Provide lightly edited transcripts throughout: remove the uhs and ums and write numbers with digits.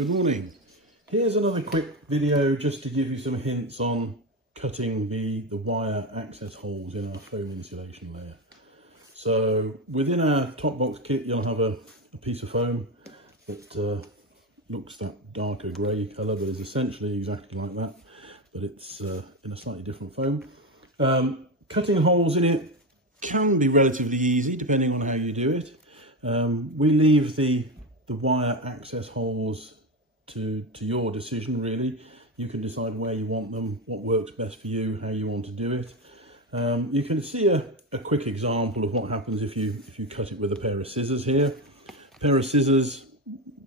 Good morning. Here's another quick video just to give you some hints on cutting the wire access holes in our foam insulation layer. So within our TopBox kit you'll have a piece of foam that looks that darker grey colour, but is essentially exactly like that, but it's in a slightly different foam. Cutting holes in it can be relatively easy depending on how you do it. We leave the wire access holes to your decision, really. You can decide where you want them, what works best for you, how you want to do it. You can see a quick example of what happens if you cut it with a pair of scissors here. A pair of scissors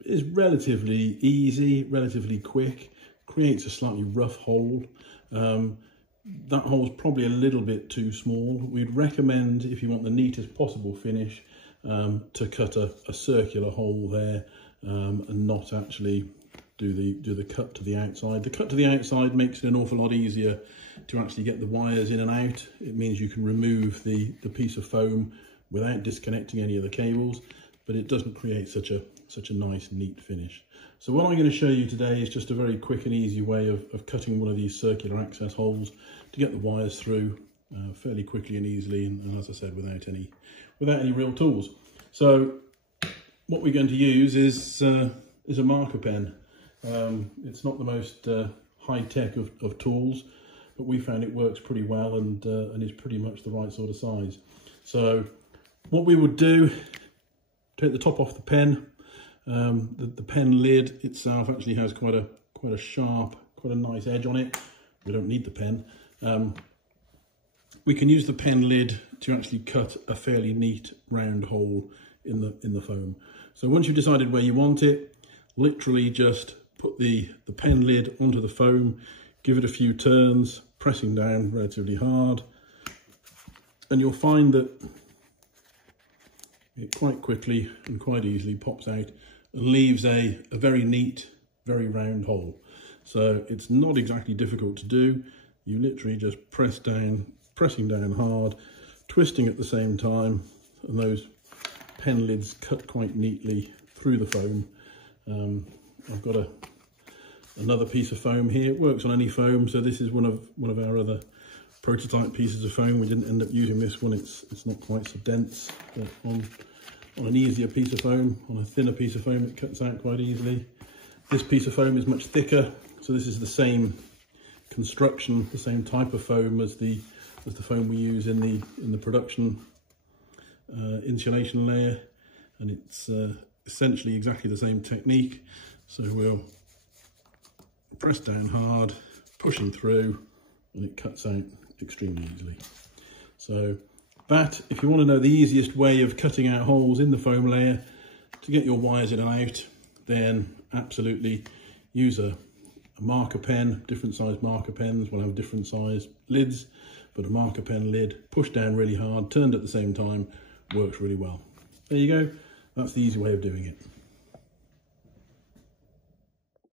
is relatively easy, relatively quick, creates a slightly rough hole. That hole is probably a little bit too small. We'd recommend, if you want the neatest possible finish, to cut a circular hole there and not actually do the cut to the outside. The cut to the outside makes it an awful lot easier to actually get the wires in and out. It means you can remove the piece of foam without disconnecting any of the cables, but it doesn't create such a nice, neat finish. So what I'm going to show you today is just a very quick and easy way of cutting one of these circular access holes to get the wires through fairly quickly and easily, and as I said, without any real tools. So what we're going to use is a marker pen. It's not the most high-tech of tools, but we found it works pretty well and is pretty much the right sort of size. So what we would do, take the top off the pen. The pen lid itself actually has quite a sharp, quite a nice edge on it. We don't need the pen. We can use the pen lid to actually cut a fairly neat round hole in the foam. So once you've decided where you want it, literally just put the pen lid onto the foam, give it a few turns, pressing down relatively hard, and you'll find that it quite quickly and quite easily pops out and leaves a very neat, very round hole. So it's not exactly difficult to do. You literally just pressing down hard, twisting at the same time, and those pen lids cut quite neatly through the foam. I've got another piece of foam here. It works on any foam, so this is one of our other prototype pieces of foam. We didn't end up using this one. It's not quite so dense, but on an easier piece of foam, on a thinner piece of foam, it cuts out quite easily. This piece of foam is much thicker, so this is the same construction, the same type of foam as the foam we use in the production insulation layer, and it's essentially exactly the same technique. So we'll press down hard, pushing through, and it cuts out extremely easily. So that, if you want to know the easiest way of cutting out holes in the foam layer to get your wires in and out, then absolutely use a marker pen. Different size marker pens will have different size lids, but a marker pen lid, pushed down really hard, turned at the same time, works really well. There you go. That's the easy way of doing it.